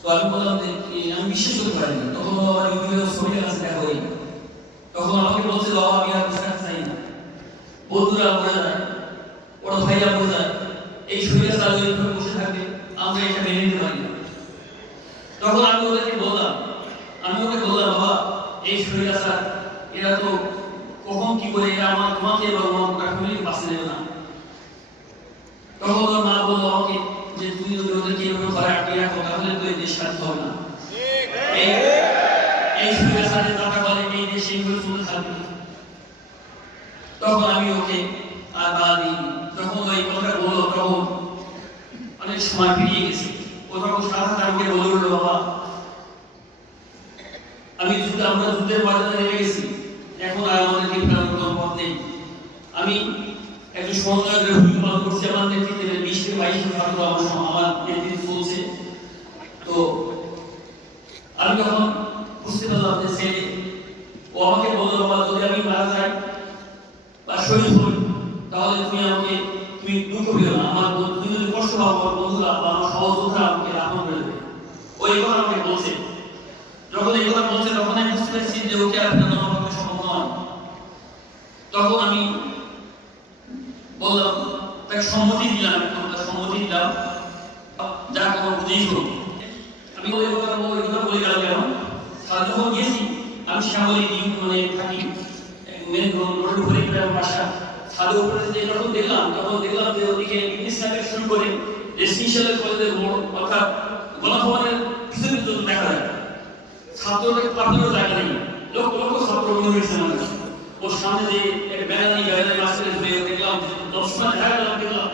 তো আমি বললাম যে আমি বিশ্বাস করতে পারিনি। তখন ও আমার ইউটিউবে ছবিটার কাছে দেখা হয়নি। তখন আমাকে বলছে, বাবা আমি আর বসে থাকতে চাই না, বন্ধুরা মরে যায়, ওরা ভাইরা মরে যায়, এই শরীরে তারা এইভাবে বসে থাকবে, আমরা এটা মেনে নিতে পারি না। তখন আমি ওদেরকে বললাম, বাবা এই শরীর স্যার এরা তো কখন কি করে এরা আমার তোমাকে এবং আমার গোটা ফ্যামিলিকে বাঁচতে দেবে না। তখন ওর মা বললো আমাকে যে তুমি যদি ওদেরকে এভাবে ঘরে আটকে রাখো তাহলে তো এই দেশ শান্তি হবে না, এই শরীর স্যারের কথা বলে এই দেশ এইভাবে চলতে থাকবে। তখন আমি ওকে আর বাধা দিইনি। যখন ওই কথাটা বললো তখন অনেক সময় পেরিয়ে গেছে। ও তখন সাধারণ আমাকে বলে উঠলো, বাবা আমরা যুদ্ধের ময়দানে নেমে গেছি, এখন আর আমাদেরকে ফেরানোর কোনো পথ নেই। আমি একজন সমন্বয়কের ভূমিকা পালন করছি, আমার নেতৃত্বে 20 থেকে 22 জন ছাত্র আমার নেতৃত্বে চলছে। তো আমি যখন বুঝতে পারলাম যে ছেলে, ও আমাকে বললো, বাবা যদি আমি মারা যাই বা শহীদ হই তাহলে তুমি দুঃখ পেও না, আমার তুমি যদি কষ্ট পাও আমার বন্ধুরা বা আমার সহযোদ্ধা আমাকে আপন করে দেবে। ও এই কথা আমাকে বলছে। যখন এই কথা বলছে তখন আমি বুঝতে পারছি যে ওকে আর ফেরানো আমার পক্ষে সম্ভব নয়। তখন আমি বললাম, তাকে সম্মতি দিলাম, যা কোনো বুঝেই হোক। আমি ওই কথা বলে গেল কেন, যখন গেছি আমি শ্যামলী মানে থাকি রোডের উপরে বাসা, ছাদের উপরে যে যখন দেখলাম যে ওদিকে ইংলিশ নাটক শুরু করে রেসিডেন্সিয়াল কলেজের মোড় অর্থাৎ গণভবনের পিছনে পর্যন্ত দেখা যায়। ছাত্রদের পাঠানোর জায়গা নেই, লক্ষ লক্ষ ছাত্র মনে হয়েছে আমাদের। ওর সামনে যে ব্যানারি মাঝখানে ধরে দেখলাম 10 সময় দেখা গেলাম